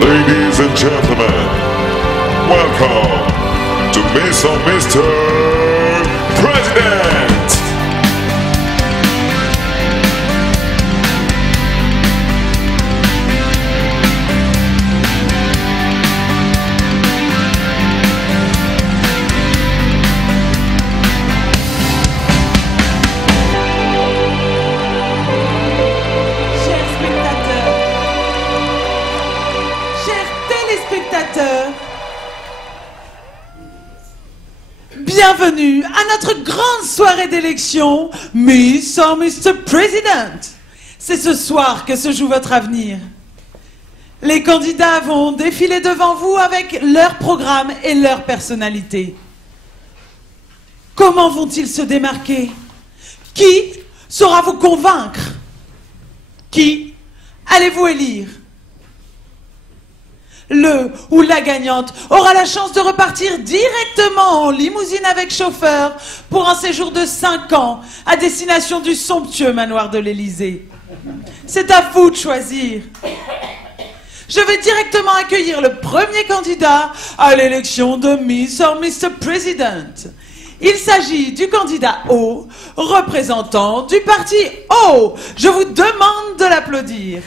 Ladies and gentlemen, welcome to Miss or Mr. President! Bienvenue à notre grande soirée d'élection, Miss or Mr. President. C'est ce soir que se joue votre avenir. Les candidats vont défiler devant vous avec leur programme et leur personnalité. Comment vont-ils se démarquer? Qui saura vous convaincre? Qui allez-vous élire? Le ou la gagnante aura la chance de repartir directement en limousine avec chauffeur pour un séjour de 5 ans à destination du somptueux manoir de l'Élysée. C'est à vous de choisir. Je vais directement accueillir le premier candidat à l'élection de Miss or Mr. President. Il s'agit du candidat O, représentant du parti O. Je vous demande de l'applaudir.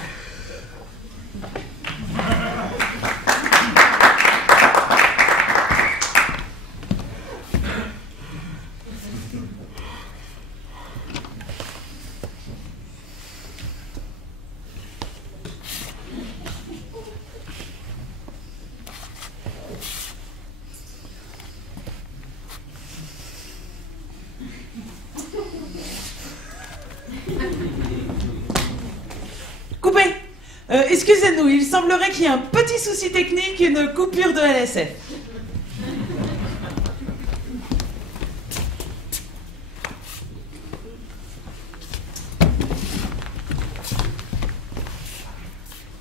Coupé. Excusez-nous, il semblerait qu'il y ait un petit souci technique, une coupure de LSF.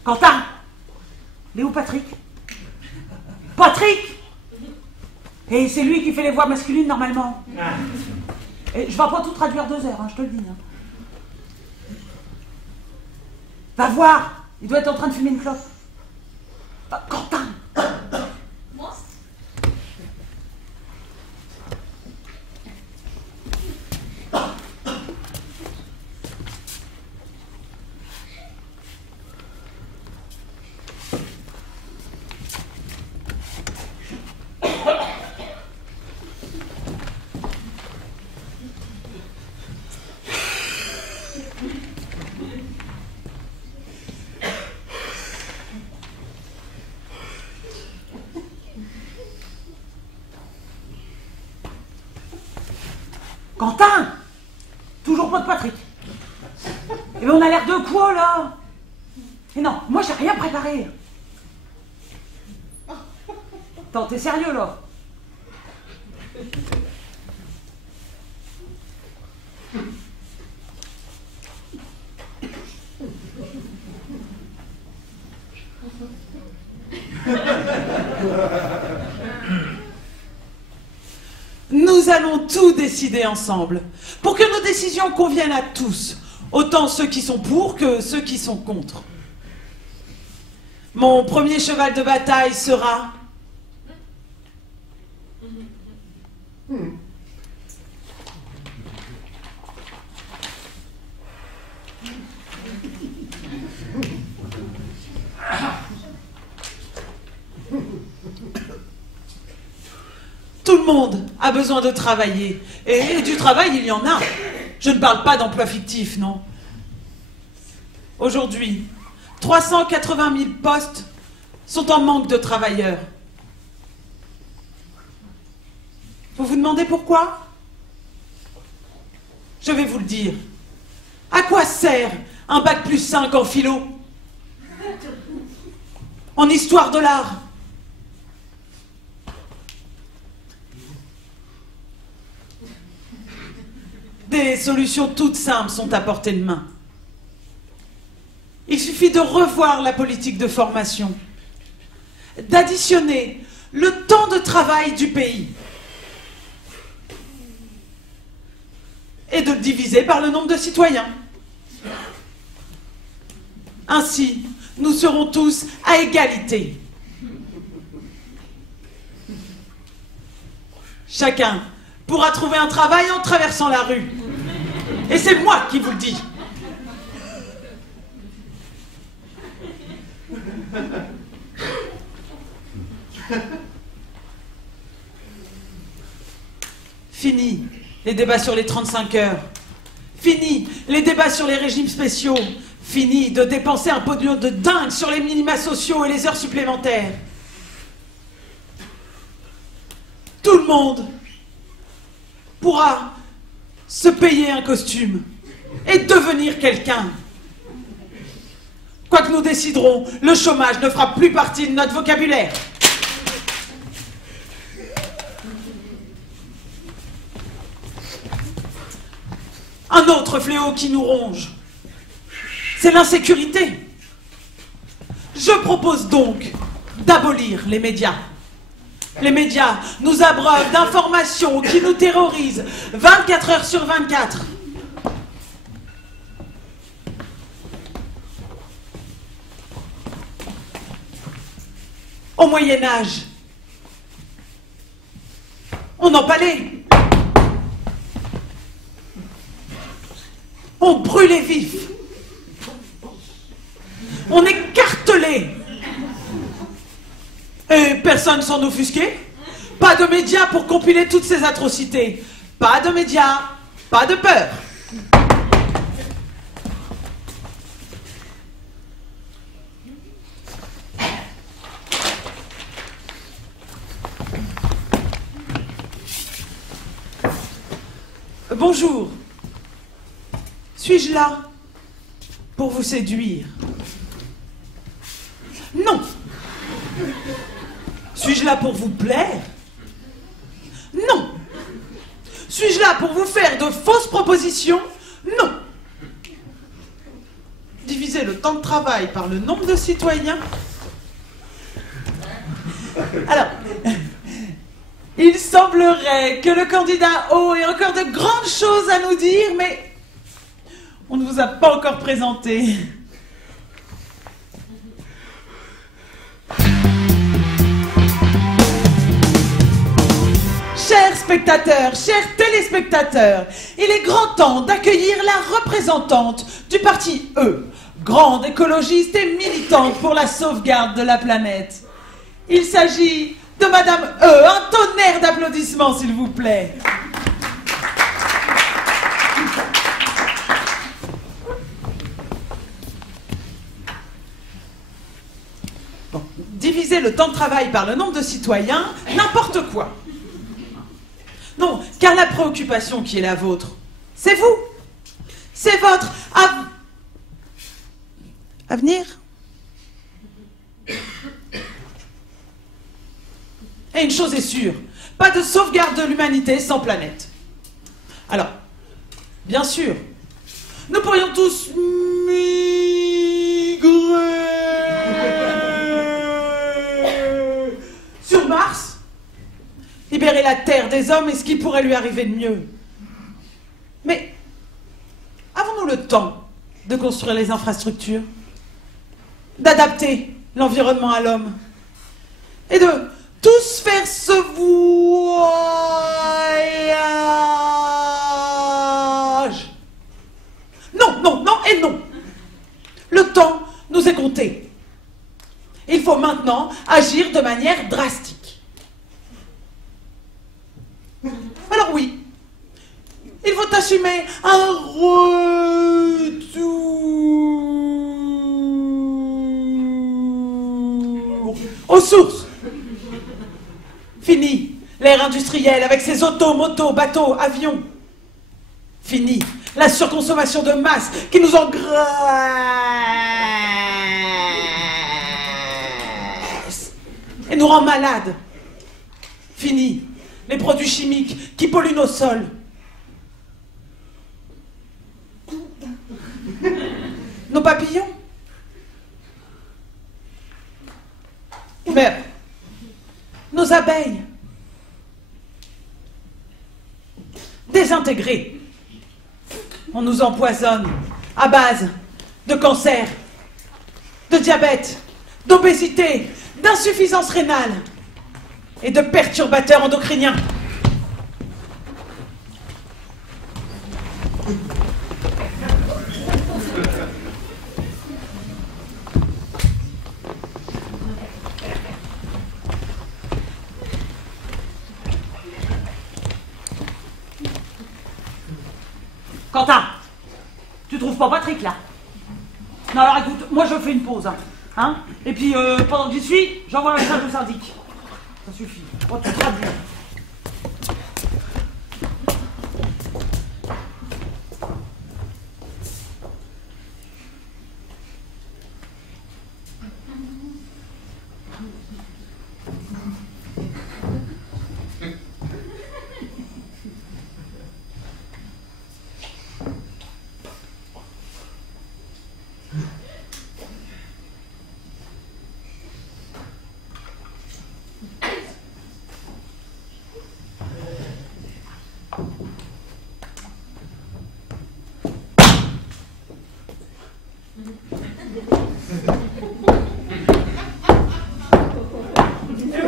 Quentin! Il est où Patrick? Patrick! Et c'est lui qui fait les voix masculines normalement. Et je vais pas tout traduire 2 heures, hein, je te le dis. Hein. Va voir, il doit être en train de fumer une clope. Quentin! Moi? Quentin! Toujours pas de Patrick. Eh bien, on a l'air de quoi, là? Et non, moi, j'ai rien préparé. Attends, t'es sérieux, là? Nous allons tout décider ensemble, pour que nos décisions conviennent à tous, autant ceux qui sont pour que ceux qui sont contre. Mon premier cheval de bataille sera... Tout le monde a besoin de travailler. Et du travail, il y en a. Je ne parle pas d'emploi fictif, non. Aujourd'hui, 380 000 postes sont en manque de travailleurs. Vous vous demandez pourquoi? Je vais vous le dire. À quoi sert un bac plus 5 en philo? En histoire de l'art? Des solutions toutes simples sont à portée de main. Il suffit de revoir la politique de formation, d'additionner le temps de travail du pays et de le diviser par le nombre de citoyens. Ainsi, nous serons tous à égalité. Chacun pourra trouver un travail en traversant la rue. Et c'est moi qui vous le dis. Fini les débats sur les 35 heures. Fini les débats sur les régimes spéciaux. Fini de dépenser un pognon de dingue sur les minima sociaux et les heures supplémentaires. Tout le monde pourra se payer un costume et devenir quelqu'un. Quoi que nous déciderons, le chômage ne fera plus partie de notre vocabulaire. Un autre fléau qui nous ronge, c'est l'insécurité. Je propose donc d'abolir les médias. Les médias nous abreuvent d'informations qui nous terrorisent 24 heures sur 24. Au Moyen-Âge, on empalait. On brûlait vif. On écartelait. Et personne s'en offusquait. Pas de médias pour compiler toutes ces atrocités. Pas de médias, pas de peur. Bonjour. Suis-je là pour vous séduire? Non. Suis-je là pour vous plaire? Non. Suis-je là pour vous faire de fausses propositions? Non. Diviser le temps de travail par le nombre de citoyens? Alors, il semblerait que le candidat O ait encore de grandes choses à nous dire, mais on ne vous a pas encore présenté. Chers spectateurs, chers téléspectateurs, il est grand temps d'accueillir la représentante du parti E, grande écologiste et militante pour la sauvegarde de la planète. Il s'agit de Madame E. Un tonnerre d'applaudissements, s'il vous plaît. Bon, diviser le temps de travail par le nombre de citoyens, n'importe quoi. Non, car la préoccupation qui est la vôtre, c'est vous. C'est votre avenir. Et une chose est sûre, pas de sauvegarde de l'humanité sans planète. Alors, bien sûr, nous pourrions tous migrer sur Mars, libérer la Terre des hommes et ce qui pourrait lui arriver de mieux. Mais avons-nous le temps de construire les infrastructures, d'adapter l'environnement à l'homme et de tous faire ce voyage? Non, non, non et non. Le temps nous est compté. Il faut maintenant agir de manière drastique. Alors oui, il faut assumer un retour aux sources. Fini l'ère industrielle avec ses autos, motos, bateaux, avions. Fini la surconsommation de masse qui nous engraisse et nous rend malades. Fini les produits chimiques qui polluent nos sols. Nos papillons. Mais nos abeilles. Désintégrées. On nous empoisonne à base de cancer, de diabète, d'obésité, d'insuffisance rénale et de perturbateurs endocriniens. Quentin, tu trouves pas Patrick là? Non alors écoute, moi je fais une pause, hein, et puis pendant que j'y suis, j'envoie un message au syndic. Ça suffit. Oh, tu traduis.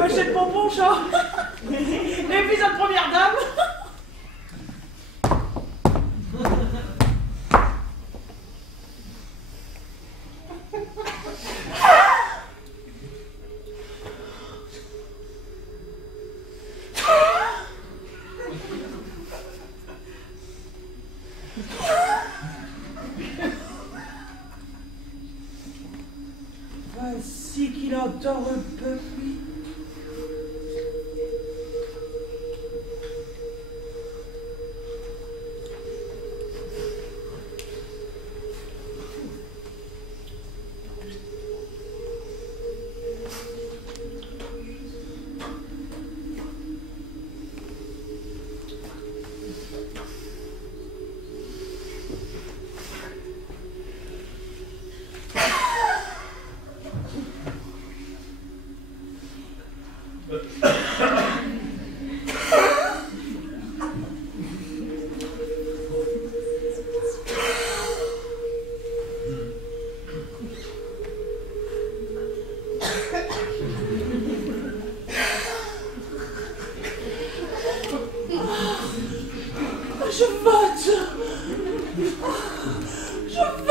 C'est le pompon, chat. L'épisode première dame. Voici qu'il entend le peuple. Je vote. Je vote.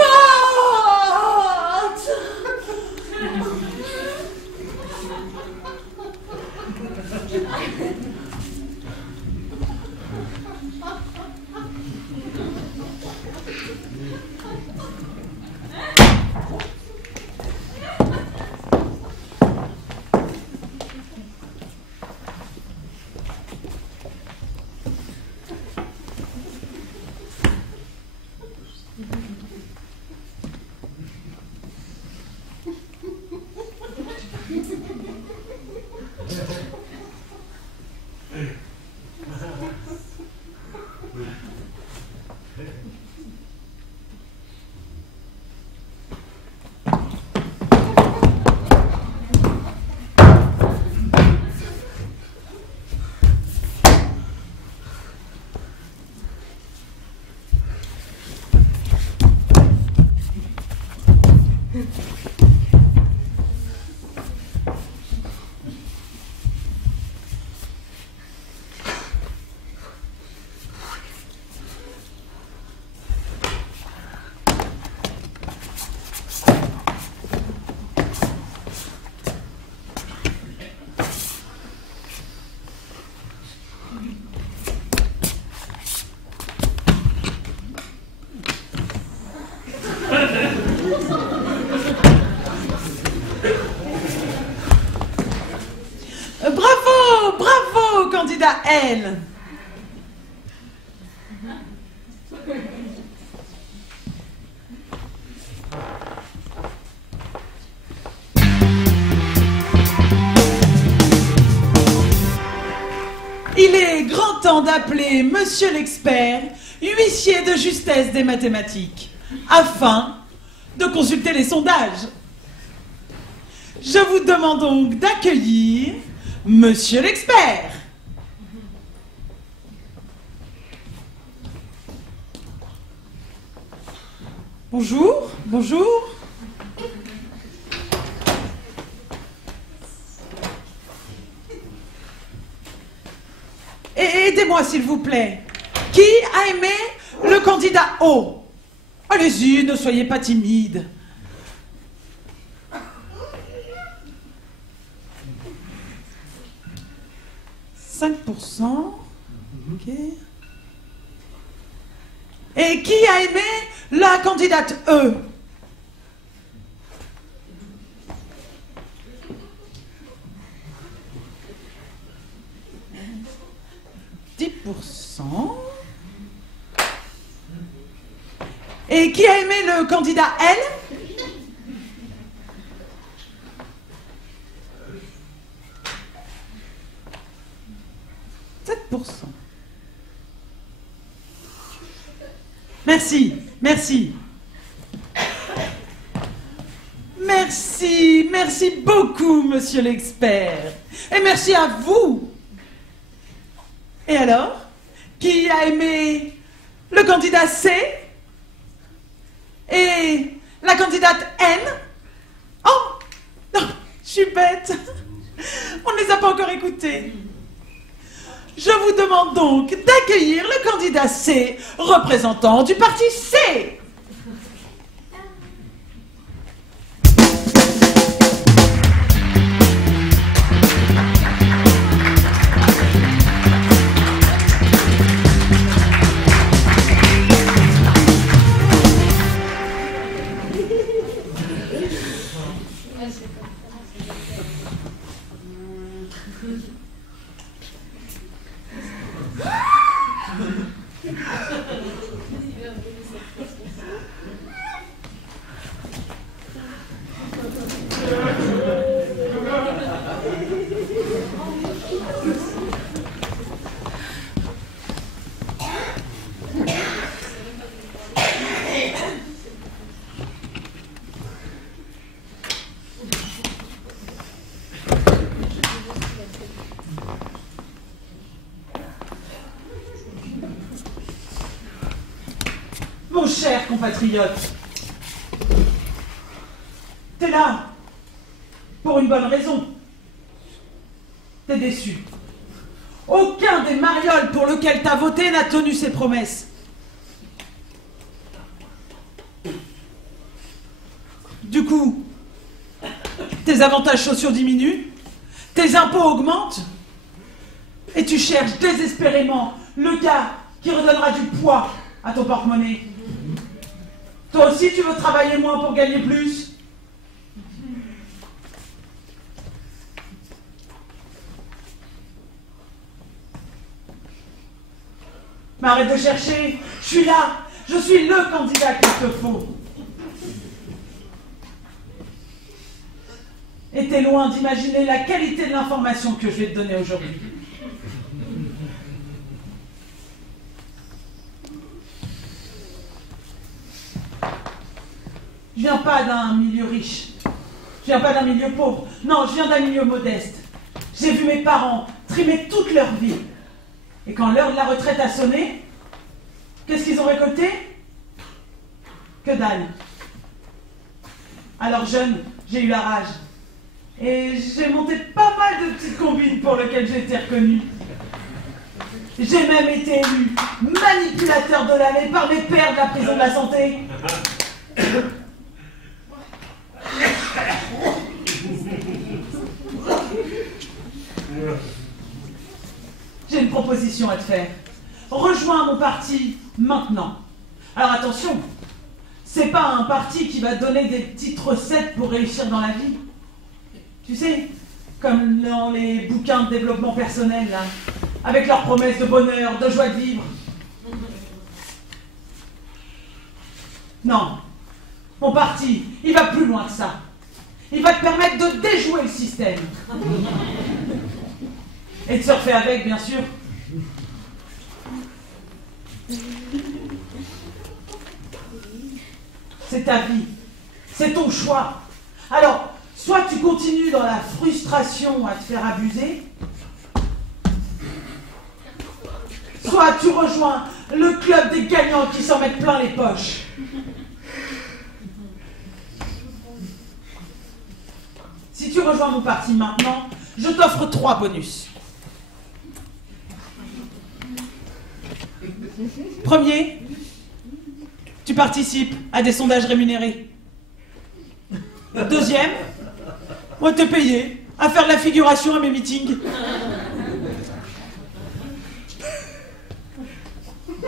Bravo, bravo, candidat L. Il est grand temps d'appeler Monsieur l'expert, huissier de justesse des mathématiques, afin de consulter les sondages. Je vous demande donc d'accueillir Monsieur l'expert. Bonjour, bonjour. aidez-moi s'il vous plaît. Qui a aimé le candidat O? Allez-y, ne soyez pas timide. 5%. Ok. Et qui a aimé la candidate E? Et qui a aimé le candidat L? Merci, merci. Merci, merci beaucoup, monsieur l'expert. Et merci à vous. Et alors, qui a aimé le candidat C et la candidate N? Oh, non, je suis bête. On ne les a pas encore écoutés. Je vous demande donc d'accueillir le candidat C, représentant du parti C. Mon cher compatriote, t'es là pour une bonne raison. T'es déçu. Aucun des marioles pour lesquels t'as voté n'a tenu ses promesses. Du coup, tes avantages sociaux diminuent, tes impôts augmentent, et tu cherches désespérément le gars qui redonnera du poids à ton porte-monnaie. Toi aussi, tu veux travailler moins pour gagner plus? Mais arrête de chercher, je suis là, je suis le candidat qu'il te faut. Et t'es loin d'imaginer la qualité de l'information que je vais te donner aujourd'hui. Je viens pas d'un milieu riche, je viens pas d'un milieu pauvre, non, je viens d'un milieu modeste. J'ai vu mes parents trimer toute leur vie. Et quand l'heure de la retraite a sonné, qu'est-ce qu'ils ont récolté? Que dalle. Alors jeune, j'ai eu la rage. Et j'ai monté pas mal de petites combines pour lesquelles j'ai été reconnu. J'ai même été élu manipulateur de l'année par mes pairs de la prison de la santé. J'ai une proposition à te faire. Rejoins mon parti maintenant. Alors attention, c'est pas un parti qui va te donner des petites recettes pour réussir dans la vie. Tu sais, comme dans les bouquins de développement personnel, là, avec leurs promesses de bonheur, de joie de vivre. Non, mon parti, il va plus loin que ça. Il va te permettre de déjouer le système. Et de surfer avec, bien sûr. C'est ta vie. C'est ton choix. Alors, soit tu continues dans la frustration à te faire abuser, soit tu rejoins le club des gagnants qui s'en mettent plein les poches. Si tu rejoins mon parti maintenant, je t'offre 3 bonus. Premier, tu participes à des sondages rémunérés. Deuxième, moi t'es payé à faire de la figuration à mes meetings.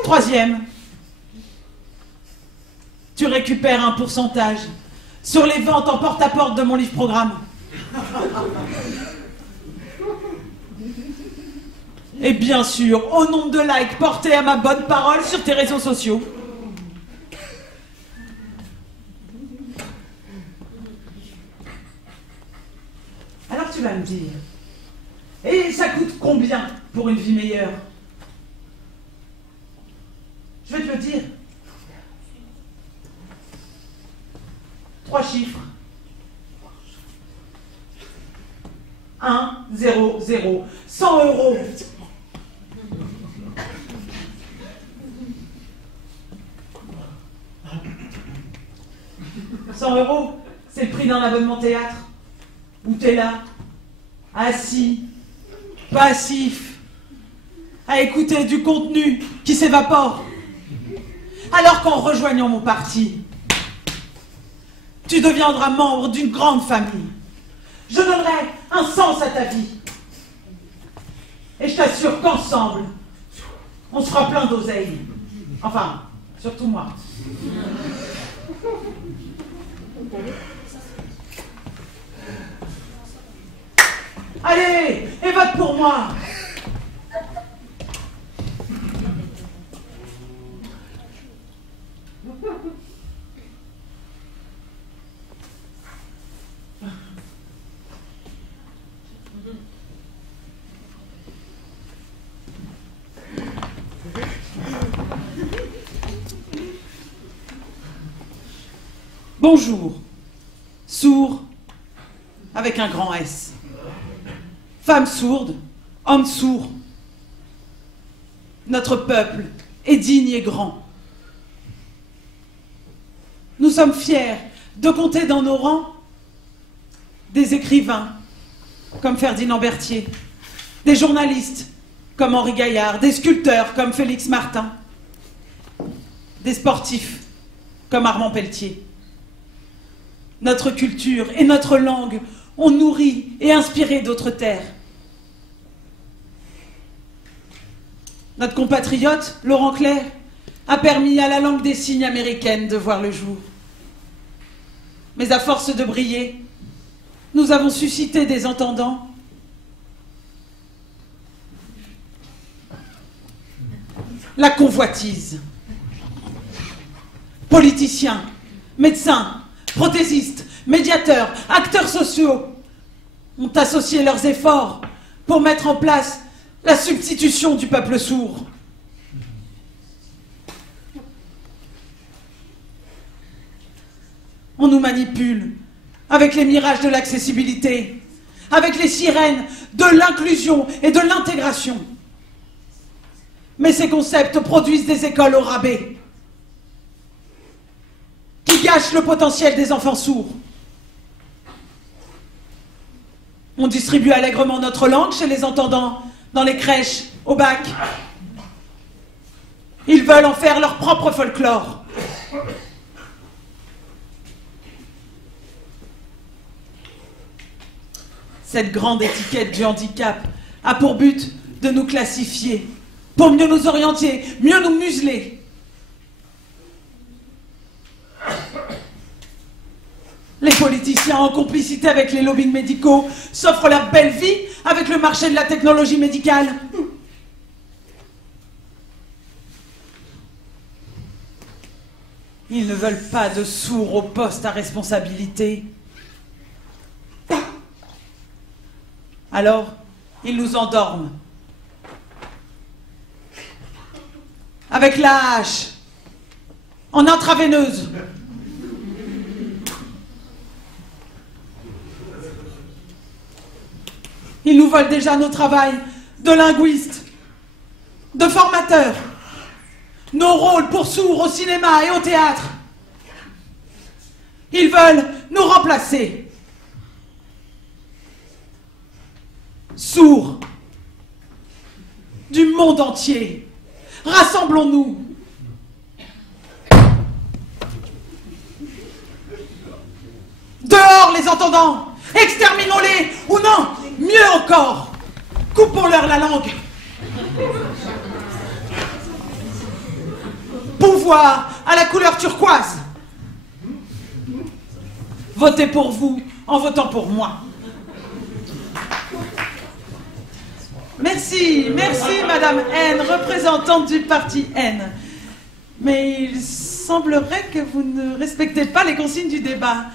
Troisième, tu récupères un pourcentage sur les ventes en porte-à-porte de mon livre-programme. Et bien sûr, au nombre de likes portés à ma bonne parole sur tes réseaux sociaux. Alors tu vas me dire, et ça coûte combien pour une vie meilleure? Je vais te le dire. 3 chiffres. 1, 0, 0. 100 euros. « 100 euros, c'est le prix d'un abonnement théâtre. Où t'es là, assis, passif, à écouter du contenu qui s'évapore. Alors qu'en rejoignant mon parti, tu deviendras membre d'une grande famille. Je donnerai un sens à ta vie. Et je t'assure qu'ensemble, on sera plein d'oseille. Enfin, surtout moi. Allez, et vote pour moi. Bonjour, sourd avec un grand S. Femme sourde, homme sourd. Notre peuple est digne et grand. Nous sommes fiers de compter dans nos rangs des écrivains comme Ferdinand Berthier, des journalistes comme Henri Gaillard, des sculpteurs comme Félix Martin, des sportifs comme Armand Pelletier. Notre culture et notre langue ont nourri et inspiré d'autres terres. Notre compatriote, Laurent Clerc, a permis à la langue des signes américaine de voir le jour. Mais à force de briller, nous avons suscité des entendants. La convoitise. Politiciens, médecins, prothésistes, médiateurs, acteurs sociaux ont associé leurs efforts pour mettre en place la substitution du peuple sourd. On nous manipule avec les mirages de l'accessibilité, avec les sirènes de l'inclusion et de l'intégration. Mais ces concepts produisent des écoles au rabais qui gâchent le potentiel des enfants sourds. On distribue allègrement notre langue chez les entendants, dans les crèches, au bac. Ils veulent en faire leur propre folklore. Cette grande étiquette du handicap a pour but de nous classifier, pour mieux nous orienter, mieux nous museler. Les politiciens, en complicité avec les lobbying médicaux, s'offrent leur belle vie avec le marché de la technologie médicale. Ils ne veulent pas de sourds au poste à responsabilité. Alors, ils nous endorment. Avec la hache, en intraveineuse. Ils nous volent déjà nos travails de linguistes, de formateurs, nos rôles pour sourds au cinéma et au théâtre. Ils veulent nous remplacer. Sourds du monde entier, Rassemblons-nous. Dehors les entendants. Exterminons-les. Ou non, mieux encore. Coupons-leur la langue. Pouvoir à la couleur turquoise. Votez pour vous en votant pour moi. Merci, merci Madame N, représentante du parti N. Mais il semblerait que vous ne respectez pas les consignes du débat.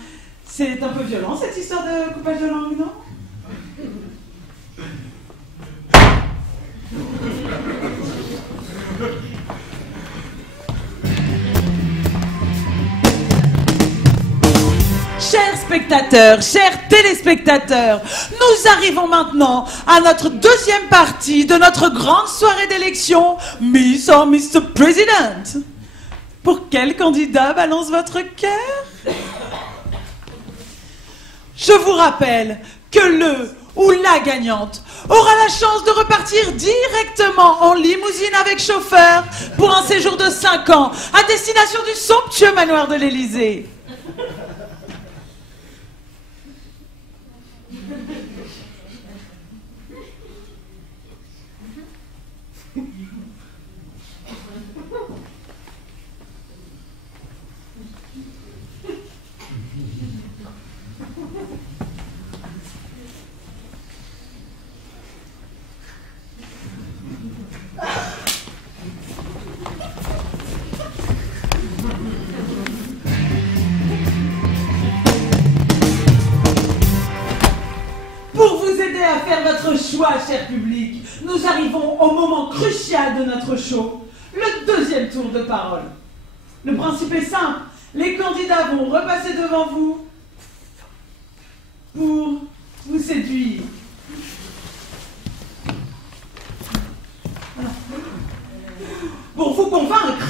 C'est un peu violent cette histoire de coupage de langue, non? Chers spectateurs, chers téléspectateurs, nous arrivons maintenant à notre deuxième partie de notre grande soirée d'élection Miss or Mr. President. Pour quel candidat balance votre cœur? Je vous rappelle que le ou la gagnante aura la chance de repartir directement en limousine avec chauffeur pour un séjour de 5 ans à destination du somptueux manoir de l'Élysée. Pour vous aider à faire votre choix, cher public, nous arrivons au moment crucial de notre show, le deuxième tour de parole. Le principe est simple, les candidats vont repasser devant vous pour vous séduire. Pour vous convaincre.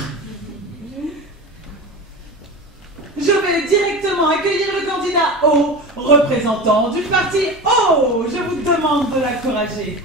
Je vais directement accueillir le candidat O, représentant du parti O. Je vous demande de l'encourager.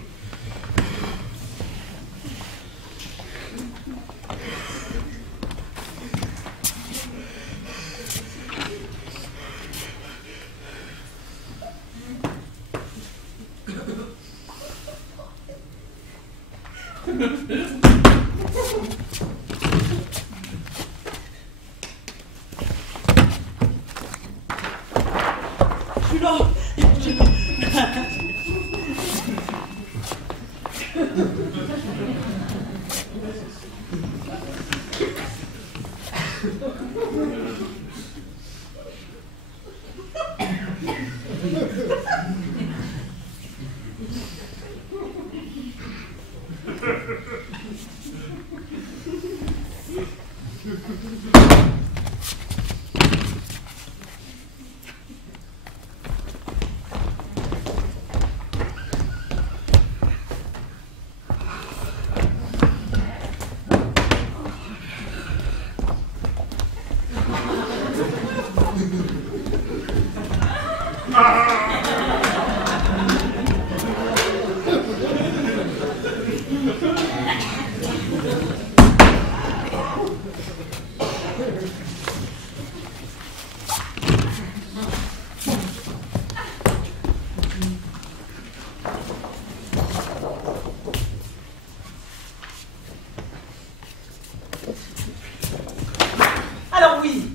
Alors oui,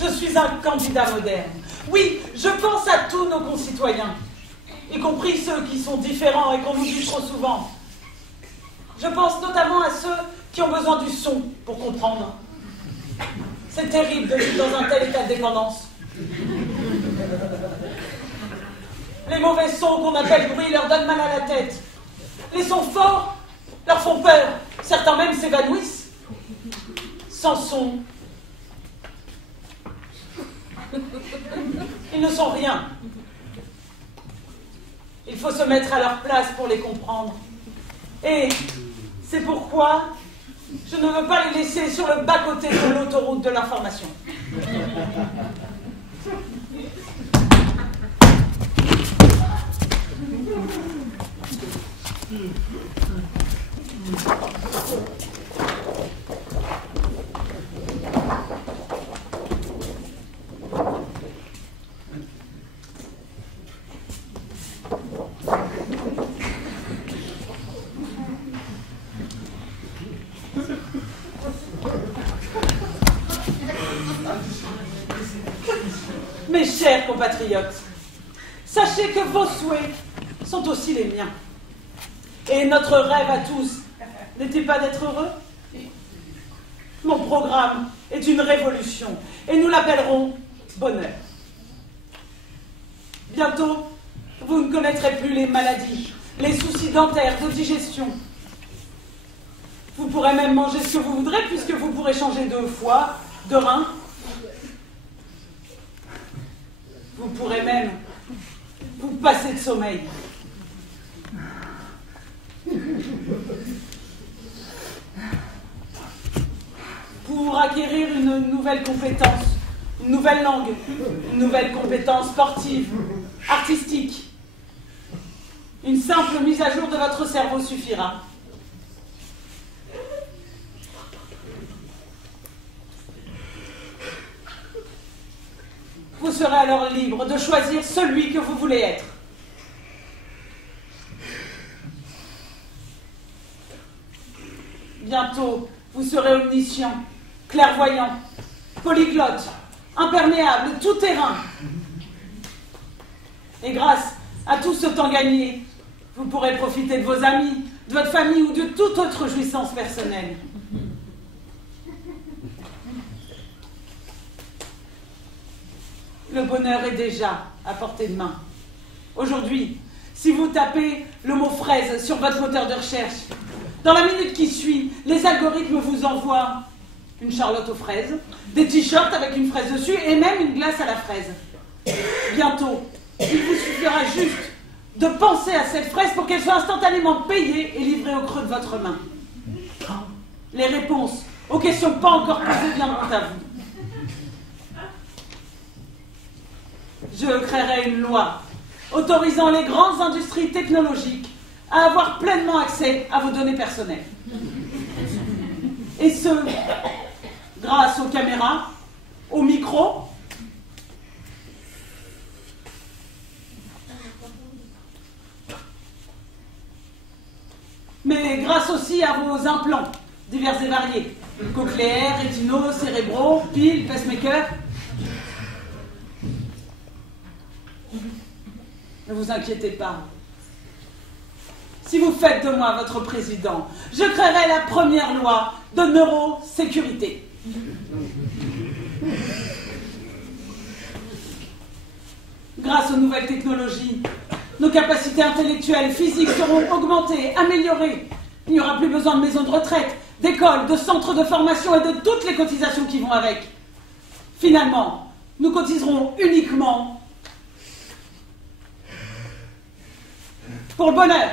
je suis un candidat moderne. Oui, je pense à tous nos concitoyens, y compris ceux qui sont différents et qu'on oublie trop souvent. Je pense notamment à ceux qui ont besoin du son pour comprendre. C'est terrible de vivre dans un tel état de dépendance. Les mauvais sons qu'on appelle bruit leur donnent mal à la tête. Les sons forts leur font peur. Certains même s'évanouissent. Sans son, ils ne sont rien. Il faut se mettre à leur place pour les comprendre. Et c'est pourquoi je ne veux pas les laisser sur le bas-côté de l'autoroute de l'information. compatriotes, sachez que vos souhaits sont aussi les miens. Et notre rêve à tous n'est-il pas d'être heureux? Mon programme est une révolution, et nous l'appellerons bonheur. Bientôt, vous ne connaîtrez plus les maladies, les soucis dentaires, de digestion. Vous pourrez même manger ce que vous voudrez, puisque vous pourrez changer de foie, de rein. Vous pourrez même vous passer de sommeil. Pour acquérir une nouvelle compétence, une nouvelle langue, une nouvelle compétence sportive, artistique. Une simple mise à jour de votre cerveau suffira. Vous serez alors libre de choisir celui que vous voulez être. Bientôt, vous serez omniscient, clairvoyant, polyglotte, imperméable, tout-terrain. Et grâce à tout ce temps gagné, vous pourrez profiter de vos amis, de votre famille ou de toute autre jouissance personnelle. Le bonheur est déjà à portée de main. Aujourd'hui, si vous tapez le mot fraise sur votre moteur de recherche, dans la minute qui suit, les algorithmes vous envoient une charlotte aux fraises, des t-shirts avec une fraise dessus et même une glace à la fraise. Bientôt, il vous suffira juste de penser à cette fraise pour qu'elle soit instantanément payée et livrée au creux de votre main. Les réponses aux questions pas encore posées viendront à vous. Je créerai une loi autorisant les grandes industries technologiques à avoir pleinement accès à vos données personnelles. Et ce, grâce aux caméras, aux micros, mais grâce aussi à vos implants divers et variés, cochléaires, rétinaux, cérébraux, piles, pacemakers. Ne vous inquiétez pas. Si vous faites de moi votre président, je créerai la première loi de neurosécurité. Grâce aux nouvelles technologies, nos capacités intellectuelles, physiques seront augmentées, améliorées. Il n'y aura plus besoin de maisons de retraite, d'écoles, de centres de formation et de toutes les cotisations qui vont avec. Finalement, nous cotiserons uniquement pour le bonheur.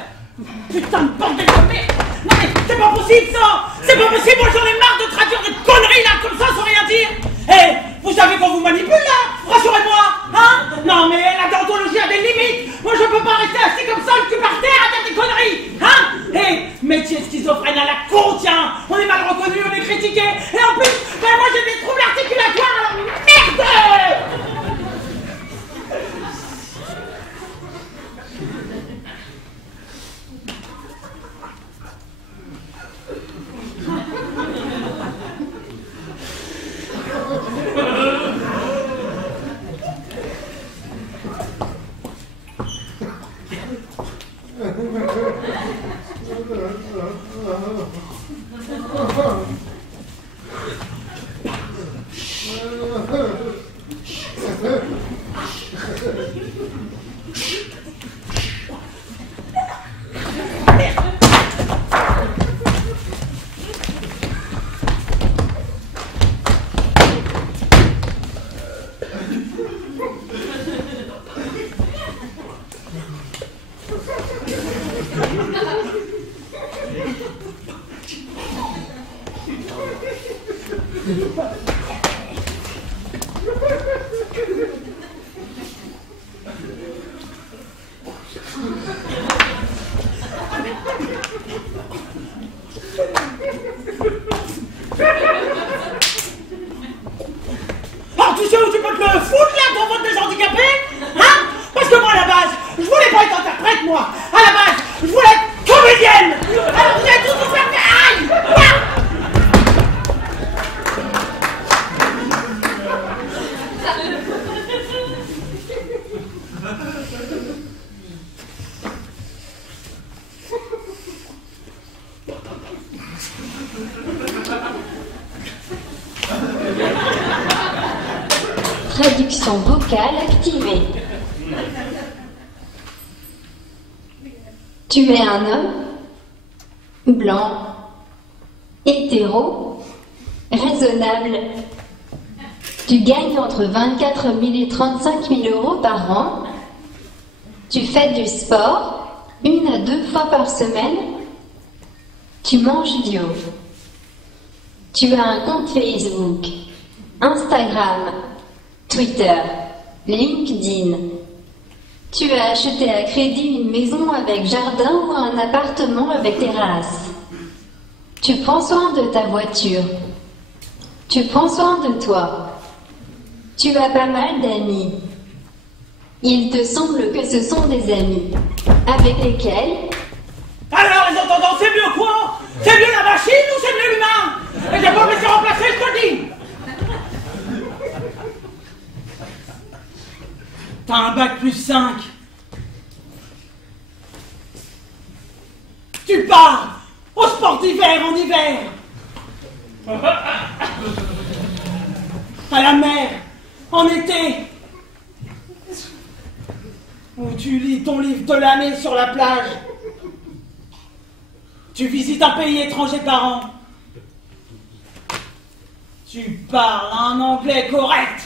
Putain de bordel de merde! Non mais c'est pas possible ça! C'est pas possible, moi j'en ai marre de traduire des conneries là comme ça sans rien dire! Eh, vous savez qu'on vous manipule là? Rassurez-moi! Hein? Non mais la déontologie a des limites! Moi je peux pas rester assis comme ça, le cul par terre à dire des conneries! Hein? Eh, métier schizophrène à la con, tiens! On est mal reconnu, on est critiqué! Et en plus, ben moi j'ai des troubles articulatoires, alors merde! Alors tu sais où tu peux te le foutre là, ton vote des handicapés? Hein? Parce que moi à la base, je voulais pas être interprète moi. À la base, je voulais être comédienne. Alors vous allez tous vous faire aïe! Traduction vocale activée. Tu es un homme blanc, hétéro, raisonnable. Tu gagnes entre 24 000 et 35 000 euros par an. Tu fais du sport 1 à 2 fois par semaine. Tu manges bio. Tu as un compte Facebook, Instagram, Twitter, LinkedIn. Tu as acheté à crédit une maison avec jardin ou un appartement avec terrasse. Tu prends soin de ta voiture. Tu prends soin de toi. Tu as pas mal d'amis. Il te semble que ce sont des amis. Avec lesquels... Alors, les entendants, c'est mieux quoi? C'est mieux la machine ou c'est mieux l'humain? Et j'ai pas me laisser remplacer, je te le dis! T'as un bac plus 5. Tu pars au sport d'hiver en hiver. À la mer en été. Où tu lis ton livre de l'année sur la plage. Tu visites un pays étranger par an. Tu parles un anglais correct.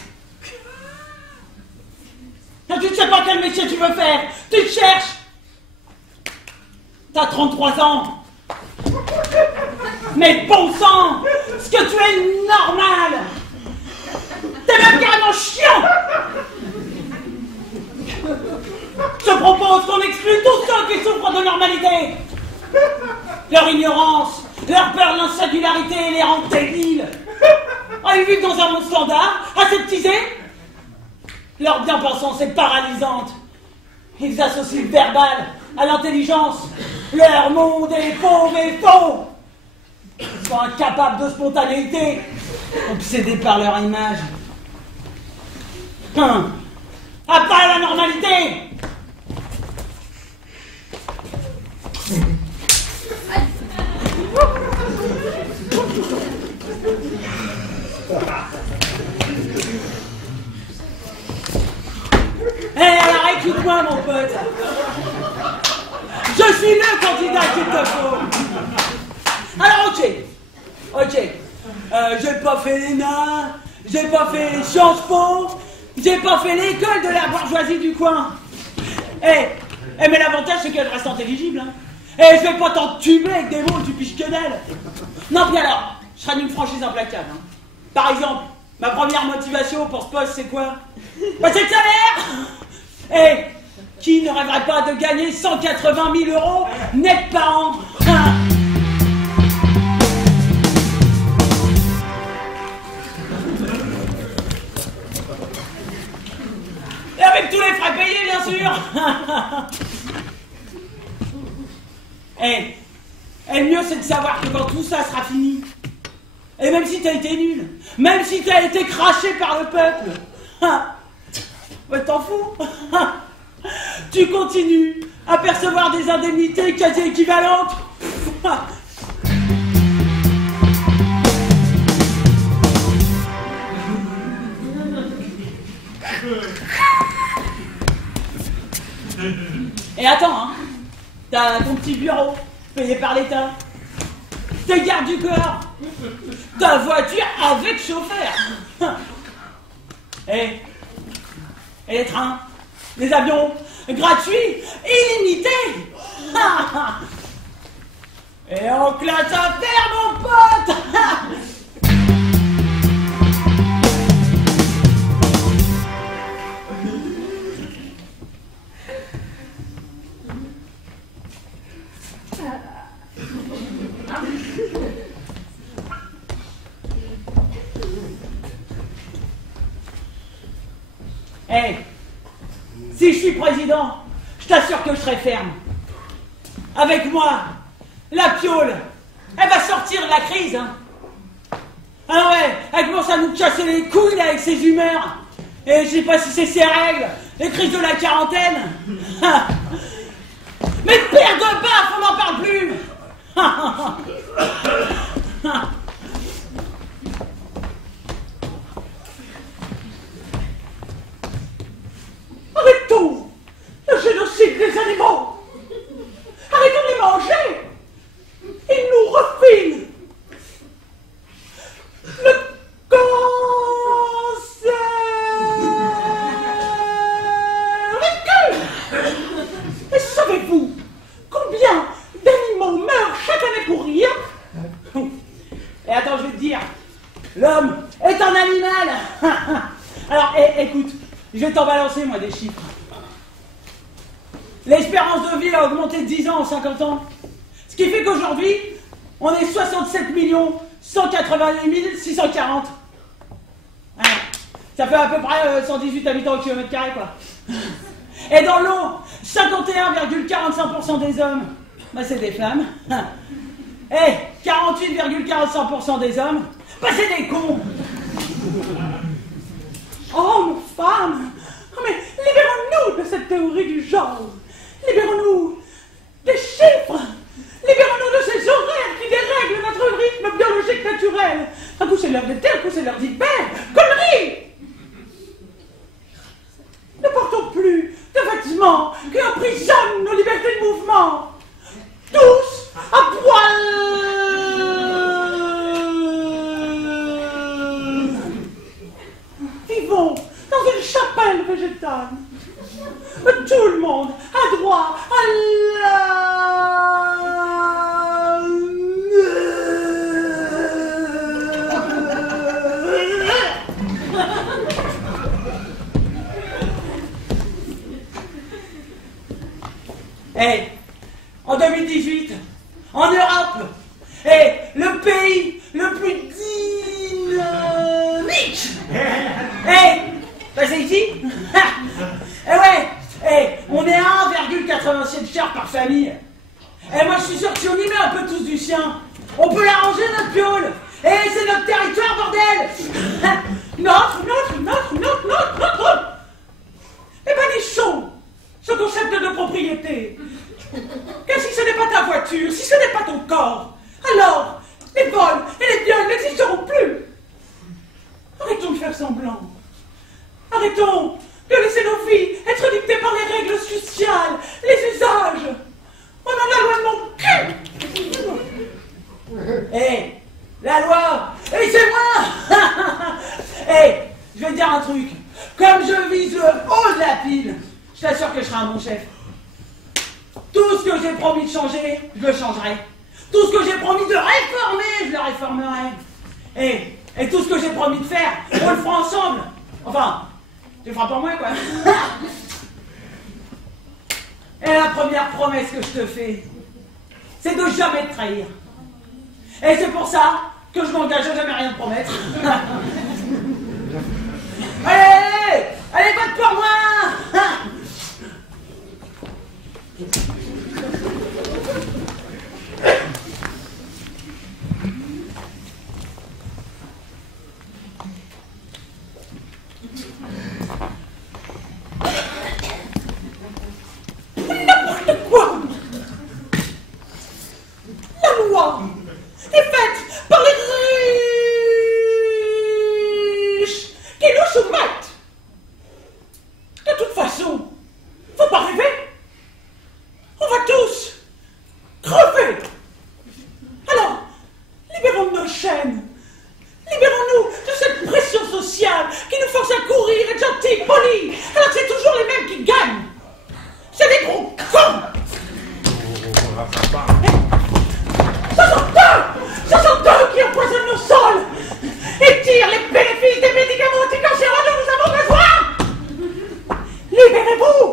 Et tu ne sais pas quel métier tu veux faire. Tu te cherches. T'as 33 ans. Mais bon sang, ce que tu es normal. T'es même carrément chiant. Je propose qu'on exclue tous ceux qui souffrent de normalité. Leur ignorance, leur peur de l'insingularité les rend débiles. Ils vivent dans un monde standard, aseptisé. Leur bien-pensance est paralysante. Ils associent le verbal à l'intelligence. Leur monde est pauvre et faux. Ils sont incapables de spontanéité, obsédés par leur image. Après la normalité. Alors écoute-moi mon pote. Je suis le candidat qu'il te faut. Alors ok. J'ai pas fait l'ENA, j'ai pas fait Sciences Po, j'ai pas fait l'école de la bourgeoisie du coin. Mais l'avantage c'est qu'elle reste intelligible. Hein. Et je vais pas t'entuber avec des mots, tu piches que dalle. Non puis alors, je serai d'une franchise implacable. Hein. Par exemple, ma première motivation pour ce poste c'est quoi? Bah c'est le salaire. Qui ne rêverait pas de gagner 180 000 euros net par an? Et avec tous les frais payés, bien sûr. Et le mieux, c'est de savoir que quand tout ça sera fini, et même si t'as été nul, même si t'as été craché par le peuple, bah t'en fous. Tu continues à percevoir des indemnités quasi équivalentes. Et attends, hein, t'as ton petit bureau payé par l'État, tes gardes du corps, ta voiture avec chauffeur, et les trains, les avions, gratuits, illimités. Et on classe à terre, mon pote. Si je suis président, je t'assure que je serai ferme. Avec moi, la piole, elle va sortir de la crise. Hein. Ah ouais, elle commence à nous casser les couilles là, avec ses humeurs. Et je sais pas si c'est ses règles, les crises de la quarantaine. Mais père de baffe, on n'en parle plus. animaux. Arrêtons de les manger. Ils nous refilent le cancer. Et savez-vous combien d'animaux meurent chaque année pour rien? Et attends, je vais te dire, l'homme est un animal. Alors, écoute, je vais t'en balancer, moi, des chiffres. L'espérance de vie a augmenté de 10 ans en 50 ans. Ce qui fait qu'aujourd'hui, on est 67 188 640. Voilà. Ça fait à peu près 118 habitants au kilomètre carré, quoi. Et dans l'eau, 51,45% des hommes, bah, c'est des femmes. Et 48,45% des hommes, bah, c'est des cons. Oh, nos femmes! Oh, mais libérons-nous de cette théorie du genre. Libérons-nous des chiffres. Libérons-nous de ces horaires qui dérèglent notre rythme biologique naturel. Un coup c'est l'heure d'été, un coup c'est l'heure d'hiver. Connerie! Ne portons plus de vêtements qui emprisonnent nos libertés de mouvement. Tous à poil. Vivons dans une chapelle végétale. Tout le monde a droit à Hey, en 2018, en Europe, hey, le pays le plus dynamique. Hey, bah c'est ici. Eh ouais, hey, on est à 1,87 chars par famille. Et moi je suis sûr que si on y met un peu tous du sien, on peut l'arranger notre piole. Et c'est notre territoire, bordel. Notre. Eh ben les choses, ce concept de propriété. Car si ce n'est pas ta voiture, si ce n'est pas ton corps, alors les vols et les viols n'existeront plus. Arrêtons de faire semblant. Arrêtons de laisser nos vies être dictées par les règles sociales, les usages. On en a loin de mon cul. Hé, la loi, et c'est moi. Hé, je vais te dire un truc. Comme je vise le haut de la pile, je t'assure que je serai un bon chef. Tout ce que j'ai promis de changer, je le changerai. Tout ce que j'ai promis de réformer, je le réformerai. Et tout ce que j'ai promis de faire, on le fera ensemble. Enfin, tu le feras pour moi, quoi. Et la première promesse que je te fais, c'est de jamais te trahir. Et c'est pour ça que je m'engage à jamais rien te promettre. Allez, vote pour moi. N'importe quoi. La loi est faite par les riches qui nous soumettent. De toute façon, faut pas rêver. On va tous crever. Alors, libérons nos chaînes. Libérons-nous de cette pression sociale qui nous force à courir, être gentils, polis, alors que c'est toujours les mêmes qui gagnent. C'est des gros cons. Ce sont eux qui empoisonnent nos sols et tirent les bénéfices des médicaments anticancéreux dont nous avons besoin. Libérez-vous.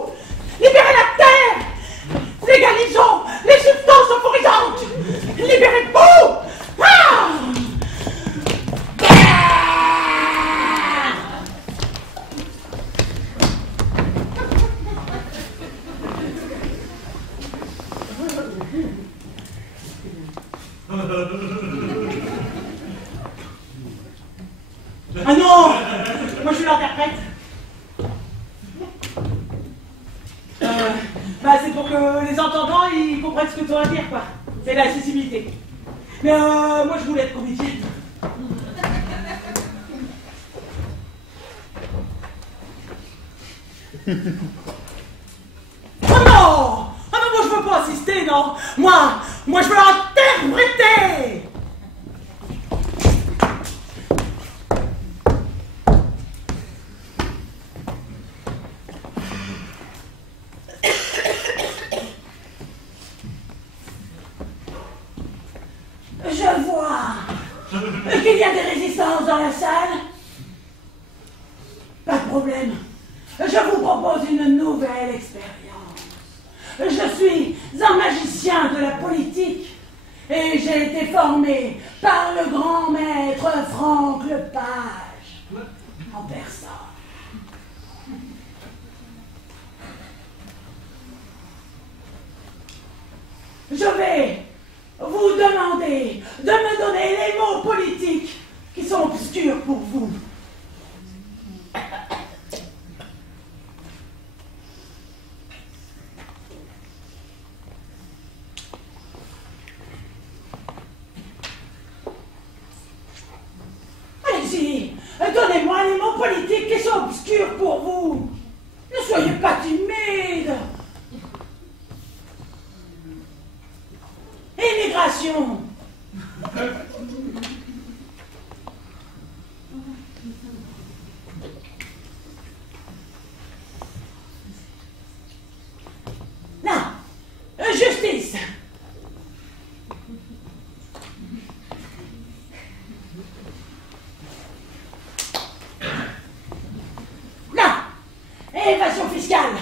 Libérez la terre. Légalisons les substances euphorisantes. Libérez-vous. Ah. Ah non! Moi je suis l'interprète. Bah c'est pour que les entendants ils comprennent ce que tu as à dire, quoi. C'est l'accessibilité. Mais moi je voulais être comédienne. Oh non! chanter, non. Moi, je veux interpréter. Je vois qu'il y a des résistances dans la salle. Pas de problème. Je vous propose une nouvelle expérience. Je suis un magicien de la politique et j'ai été formé par le grand maître Franck Lepage en personne. Je vais vous demander de me donner les mots politiques qui sont obscurs pour vous. Allez-y, donnez-moi les mots politiques qui sont obscurs pour vous. Ne soyez pas timide. Immigration. Non. Justice. Non. Évasion fiscale.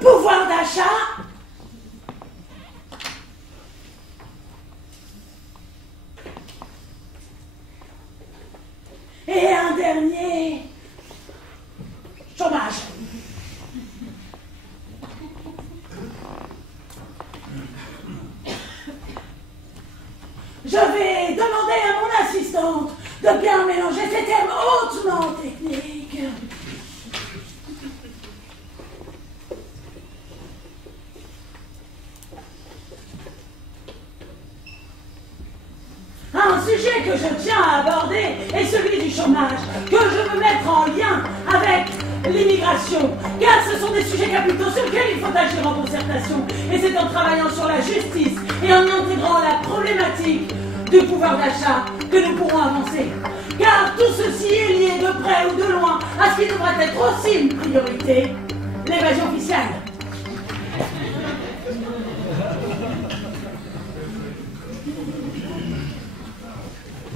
Pouvoir d'achat. Et un dernier, chômage. Je vais demander à mon assistante de bien mélanger ces termes hautement techniques. Un sujet que je tiens à aborder est celui du chômage, que je veux mettre en lien avec l'immigration, car ce sont des sujets capitaux sur lesquels il faut agir en concertation, et c'est en travaillant sur la justice et en intégrant la problématique du pouvoir d'achat que nous pourrons avancer. Car tout ceci est lié de près ou de loin à ce qui devrait être aussi une priorité, l'évasion fiscale.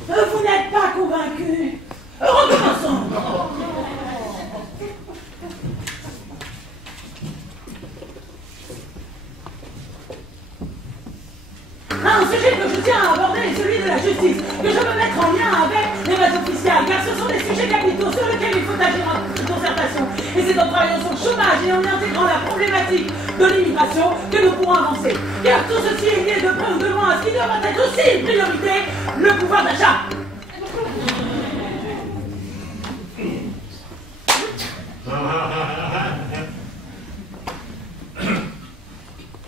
Vous n'êtes pas convaincu. Recommençons. Un sujet que je tiens à aborder est celui de la justice, que je veux mettre en lien avec l'évasion fiscale, car ce sont des sujets capitaux sur lesquels il faut agir en concertation. Et c'est en travaillant sur le chômage et en intégrant la problématique de l'immigration que nous pourrons avancer. Car tout ceci est lié de près ou de loin à ce qui devrait être aussi une priorité, le pouvoir d'achat.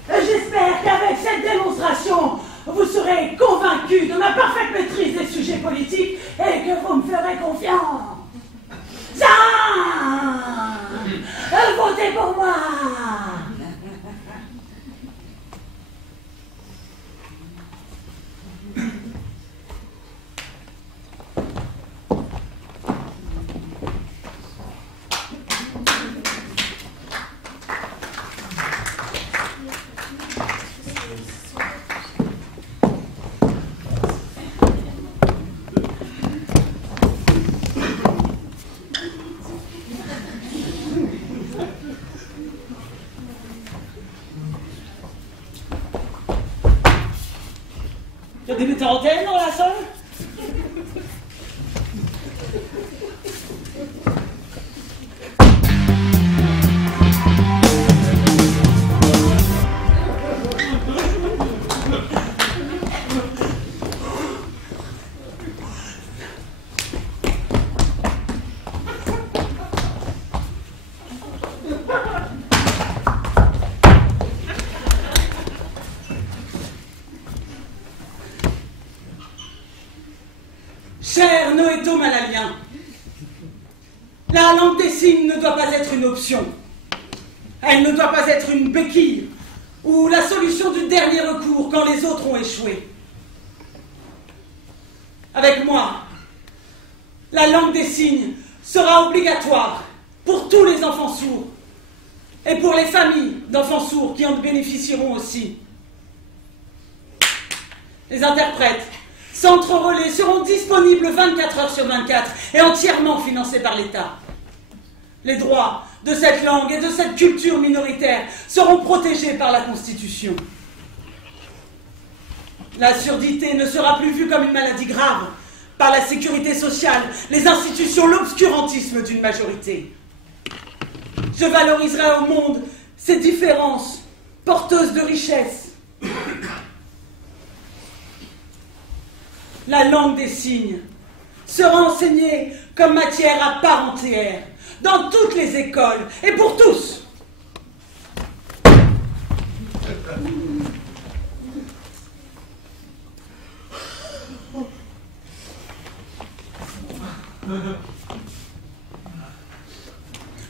J'espère qu'avec cette démonstration, vous serez convaincus de ma parfaite maîtrise des sujets politiques et que vous me ferez confiance. Votez pour moi. Il y a des metteurs en scène dans la salle? Cher Noéto Malalien, la langue des signes ne doit pas être une option. Elle ne doit pas être une béquille ou la solution du dernier recours quand les autres ont échoué. Avec moi, la langue des signes sera obligatoire pour tous les enfants sourds et pour les familles d'enfants sourds qui en bénéficieront aussi. Les interprètes, centres relais seront disponibles 24 heures sur 24 et entièrement financés par l'État. Les droits de cette langue et de cette culture minoritaire seront protégés par la Constitution. La surdité ne sera plus vue comme une maladie grave par la sécurité sociale, les institutions, l'obscurantisme d'une majorité. Je valoriserai au monde ces différences porteuses de richesse. La langue des signes sera enseignée comme matière à part entière dans toutes les écoles et pour tous.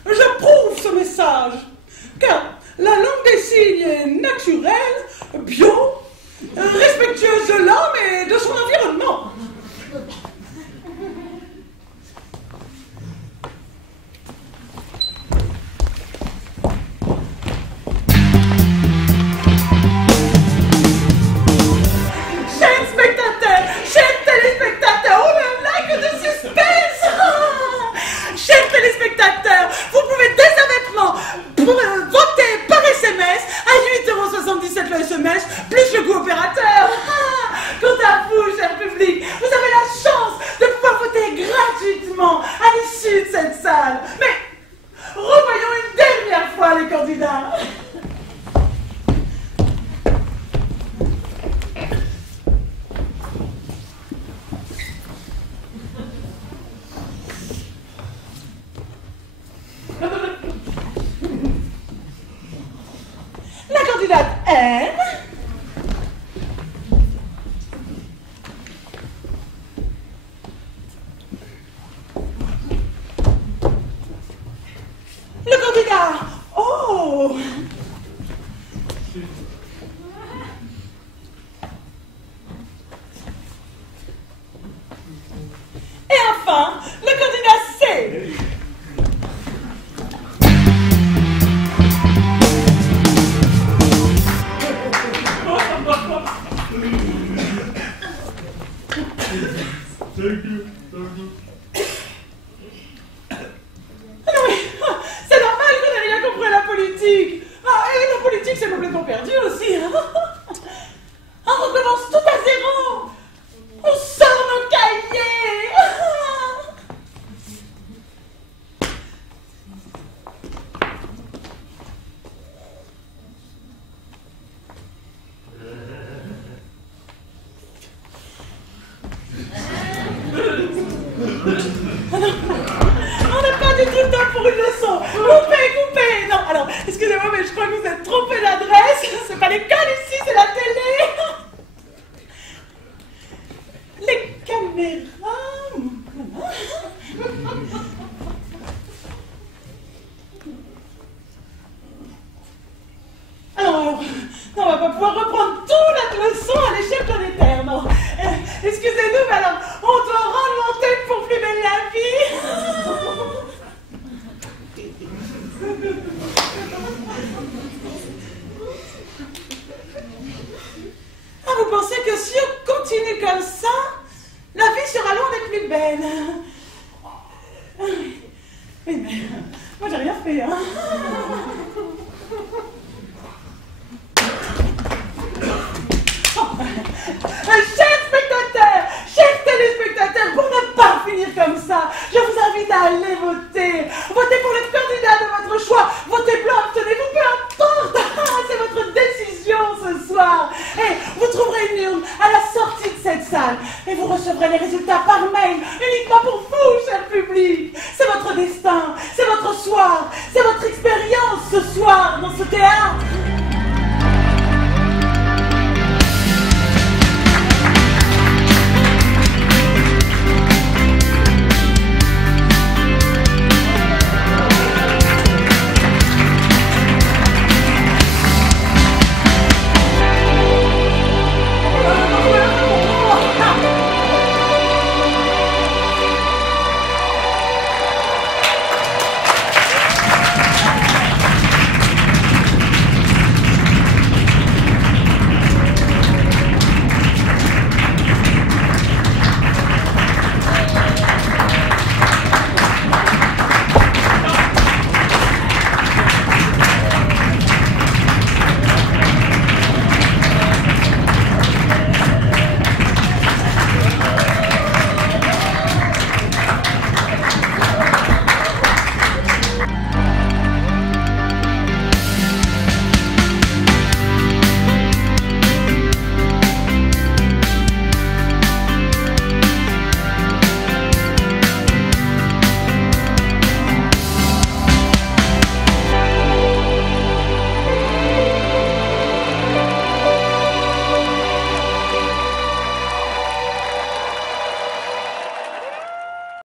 J'approuve ce message, car la langue des signes est naturelle, bio, respectueuse de l'homme et de son environnement. Chers spectateurs, chers téléspectateurs, oh là là, que de suspense! Chers téléspectateurs, vous pouvez dès maintenant voter par SMS à 8,77 € le SMS, plus le coopérateur. Quant à vous, cher public, vous avez la chance de pouvoir voter gratuitement à l'issue de cette salle. Mais revoyons une dernière fois les candidats. La candidate N. Le candidat O. Et enfin, le candidat C. Non mais, c'est normal qu'on n'ait rien compris à la politique. Ah, et la politique, c'est complètement perdu aussi. On recommence tout à zéro. On sort nos cahiers. On n'a pas du tout le temps pour une leçon. Coupez. Non, alors, excusez-moi, mais je crois que vous êtes trompé d'adresse. C'est pas l'école ici, c'est la télé. Les caméras. Alors, non, on va pas pouvoir reprendre toute la leçon à l'échelle planétaire, non. Excusez-nous, mais alors, on doit rendre l'antenne pour plus belle la vie. Ah, vous pensez que si on continue comme ça, la vie sera loin d'être plus belle? Oui, mais moi j'ai rien fait, hein. Chers spectateurs, chers téléspectateurs, pour ne pas finir comme ça, je vous invite à aller voter. Votez pour le candidat de votre choix. Votez blanc, abstenez-vous, peu importe. C'est votre décision ce soir. Et vous trouverez une urne à la sortie de cette salle. Et vous recevrez les résultats par mail, uniquement pour vous, cher public. C'est votre destin.